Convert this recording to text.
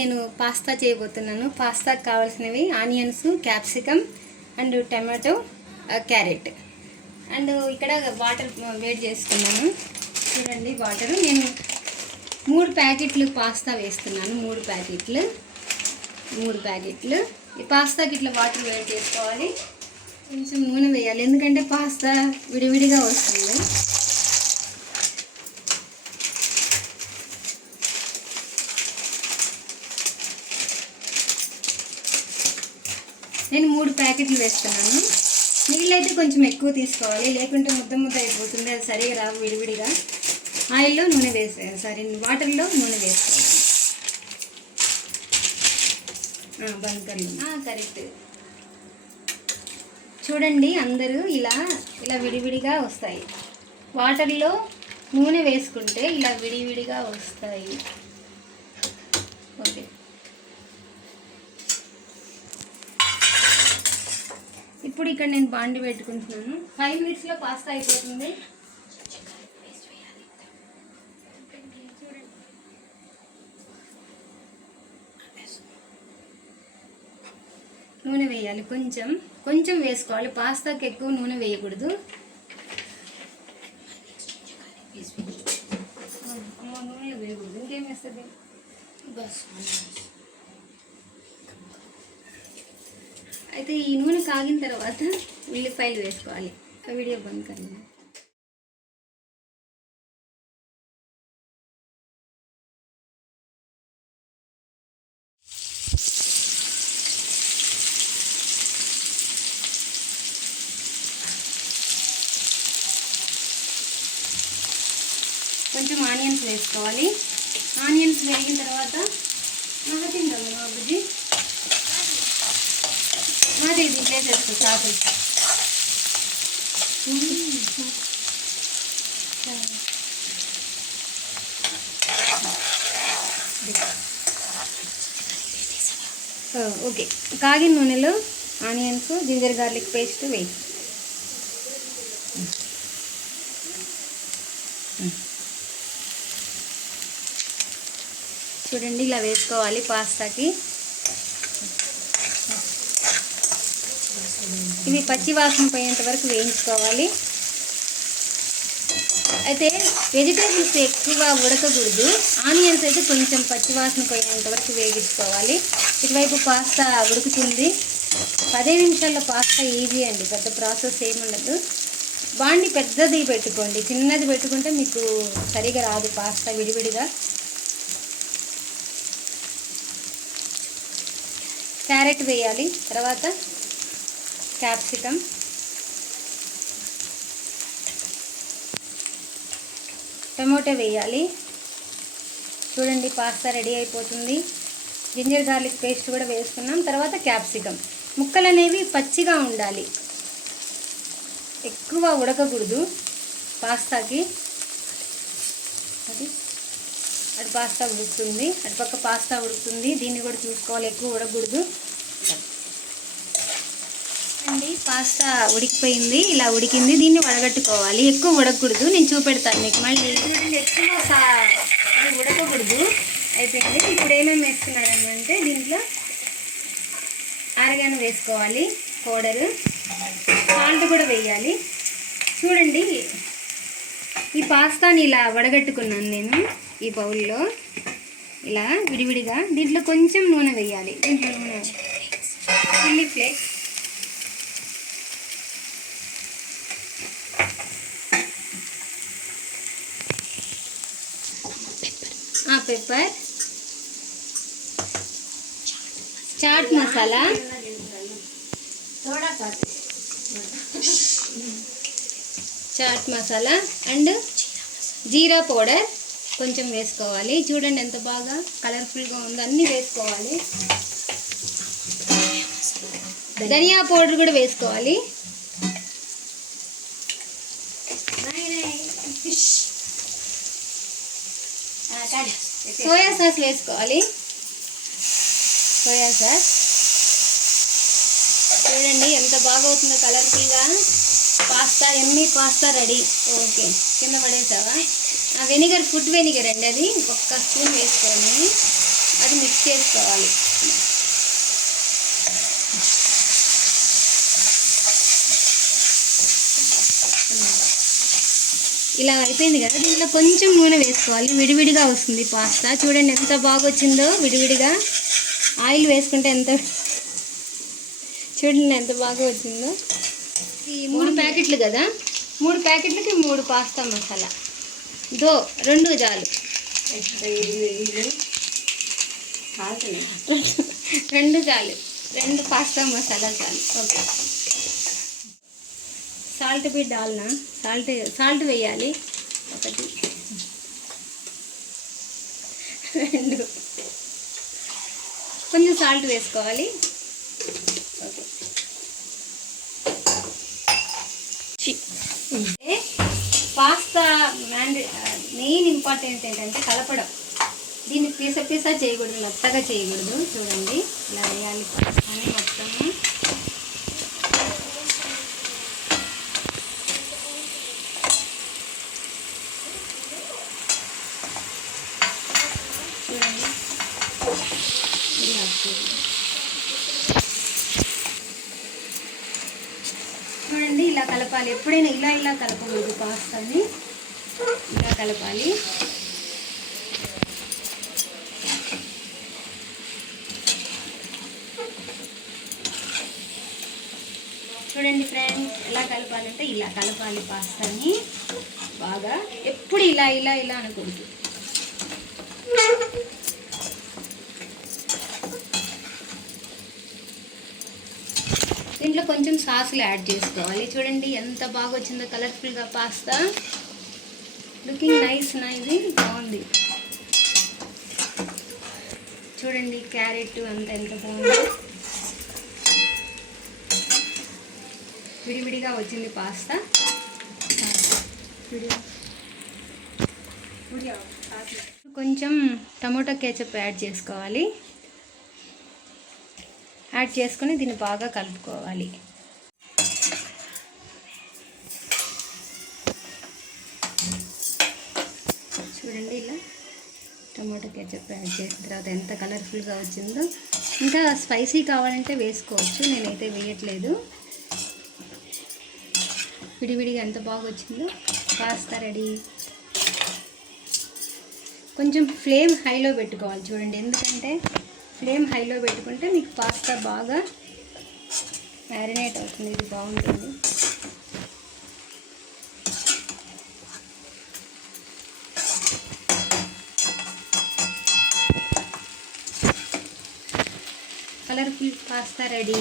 నేను పాస్తా చేయబోతున్నాను. పాస్తాకి కావాల్సినవి onions, capsicum and tomato, carrot and ఇక్కడ వాటర్ వేడి చేసుకున్నాను. చూడండి వాటరు. నేను 3 ప్యాకెట్లు పాస్తా వేస్తున్నాను. 3 ప్యాకెట్లు ఈ పాస్తాకి ఇట్లా వాటర్ వేడి చేసుకోవాలి. కొంచెం నూనె వేయాలి, ఎందుకంటే పాస్తా విడివిడిగా వస్తుంది. నేను 3 ప్యాకెట్లు వేస్తున్నాను. నీళ్ళు అయితే కొంచెం ఎక్కువ తీసుకోవాలి, లేకుంటే ముద్ద అయిపోతుంది, అది సరిగా రావు విడివిడిగా. ఆయిల్లో నూనె వాటర్లో నూనె వేసుకోవాలి. కరెక్ట్. చూడండి అందరూ ఇలా విడివిడిగా వస్తాయి. వాటర్లో నూనె వేసుకుంటే ఇలా విడివిడిగా వస్తాయి. ఓకే, ఇప్పుడు ఇక్కడ నేను బాండి పెట్టుకుంటున్నాను. 5 మినిట్స్లో పాస్తా అయిపోతుంది. నూనె వేయాలి, కొంచెం వేసుకోవాలి. పాస్తాకి ఎక్కువ నూనె వేయకూడదు. నూనె వేయకూడదు, ఇంకేం వేస్తుంది? అయితే ఈ నూనె కాగిన తర్వాత ఉల్లిపాయలు వేసుకోవాలి. ఆ వీడియో బంద్ కర్రీ. కొంచెం ఆనియన్స్ వేసుకోవాలి. ఆనియన్స్ వేగిన తర్వాత తింటాము బాబుజీ. మాది దీంట్లో వేసుకో చాకు. ఓకే, కాగిన నూనెలో ఆనియన్స్, జింజర్ గార్లిక్ పేస్ట్ వేయి. చూడండి ఇలా వేసుకోవాలి పాస్తాకి. ఇవి పచ్చి వాసన పోయేంత వరకు వేయించుకోవాలి. అయితే వెజిటేబుల్స్ ఎక్కువ ఉడకకూడదు. ఆనియన్స్ అయితే కొంచెం పచ్చి వాసన పోయేంత వరకు వేగించుకోవాలి. ఇటువైపు పాస్తా ఉడుకుతుంది. 10 నిమిషాల్లో పాస్తా ఈజీ అండి, పెద్ద ప్రాసెస్ ఏముండదు. బాండి పెద్దది పెట్టుకోండి, చిన్నది పెట్టుకుంటే మీకు సరిగా రాదు పాస్తా విడివిడిగా. క్యారెట్ వేయాలి, తర్వాత క్యాప్సికమ్, టమాటో వేయాలి. చూడండి పాస్తా రెడీ అయిపోతుంది. జింజర్ గార్లిక్ పేస్ట్ కూడా వేసుకున్నాం. తర్వాత క్యాప్సికమ్. ముక్కలు అనేవి పచ్చిగా ఉండాలి, ఎక్కువ ఉడకకూడదు పాస్తాకి. అటు పాస్తా ఉడుకుతుంది, అటుపక్క పాస్తా ఉడుకుతుంది. దీన్ని కూడా చూసుకోవాలి, ఎక్కువ ఉడకకూడదు అండి. పాస్తా ఉడికిపోయింది, ఇలా ఉడికింది. దీన్ని వడగట్టుకోవాలి, ఎక్కువ ఉడకకూడదు. నేను చూపెడతాను మీకు మళ్ళీ. ఎక్కువ ఇది ఉడకకూడదు. అయిపోయింది. ఇప్పుడు ఏమేమి వేస్తున్నారంటే దీంట్లో ఆరగాను వేసుకోవాలి, పౌడరు, సాల్ట్ కూడా వేయాలి. చూడండి ఈ పాస్తాని ఇలా వడగట్టుకున్నాను నేను ఈ బౌల్లో, ఇలా విడివిడిగా. దీంట్లో కొంచెం నూనె వేయాలి. దీంట్లో నూనె, chilli flakes, pepper, chaat masala, and jeera powder కొంచెం వేసుకోవాలి. చూడండి ఎంత బాగా కలర్ఫుల్గా ఉందో, అన్నీ వేసుకోవాలి. ధనియా పౌడర్ కూడా వేసుకోవాలి. సోయా సాస్ వేసుకోవాలి, సోయా సాస్. చూడండి ఎంత బాగా అవుతుందో కలర్ఫుల్గా. Pasta, Emmy pasta ready. Okay, కింద పడేసావా? వెనిగర్, ఫుడ్ వెనిగర్ అండి, అది 1 స్పూన్ వేసుకొని అది మిక్స్ చేసుకోవాలి. ఇలా అయిపోయింది కదా, దీంట్లో కొంచెం నూనె వేసుకోవాలి. విడివిడిగా వస్తుంది పాస్తా. చూడండి ఎంత బాగా వచ్చిందో విడివిడిగా. ఆయిల్ వేసుకుంటే చూడండి ఎంత బాగా వచ్చిందో. ఈ 3 ప్యాకెట్లు కదా, 3 ప్యాకెట్లకి 3 పాస్తా మసాలా. 2 చాలు. 2 చాలు, 2 పాస్తా మసాలా చాలు. ఓకే. సాల్ట్ भी डालना, సాల్ట్ వేయాలి. 1 2 కొంచెం సాల్ట్ వేసుకోవాలి. ఓకే. పాస్తా మెయిన్ ఇంపార్టెంట్ ఏంటంటే కలపడం. దీన్ని పీసా చేయకూడదు, మెత్తగా చేయకూడదు. చూడండి ఇలా వేయాలి పాస్తాని మొత్తము. చూడండి ఇలా కలపాలి. ఎప్పుడైనా ఇలా కలపకూడదు. పాస్తాని ఇలా కలపాలి. చూడండి ఫ్రెండ్స్, ఎలా కలపాలంటే ఇలా కలపాలి పాస్తాని బాగా. ఎప్పుడు ఇలా అనకూడదు. దీంట్లో కొంచెం సాసులు యాడ్ చేసుకోవాలి. చూడండి ఎంత బాగా వచ్చిందో కలర్ఫుల్గా పాస్తా. లుకింగ్ నైస్ ఇది బాగుంది. చూడండి క్యారెట్ అంతా ఎంత బాగుంది. విడివిడిగా వచ్చింది పాస్తా. కొంచెం టమోటా కేచప్ యాడ్ చేసుకోవాలి. యాడ్ చేసుకొని దీన్ని బాగా కలుపుకోవాలి. చూడండి ఇలా టమాటో కేచప్ యాడ్ చేసిన తర్వాత ఎంత కలర్ఫుల్గా వచ్చిందో. ఇంకా స్పైసీ కావాలంటే వేసుకోవచ్చు, నేనైతే వేయట్లేదు. విడివిడిగా ఎంత బాగా వచ్చిందో. Pasta ready. కొంచెం ఫ్లేమ్ హైలో పెట్టుకోవాలి. చూడండి, ఎందుకంటే ఫ్లేమ్ హైలో పెట్టుకుంటే మీకు పాస్తా బాగా మ్యారినేట్ అవుతుంది. ఇది బాగుంటుంది. Colourful pasta ready.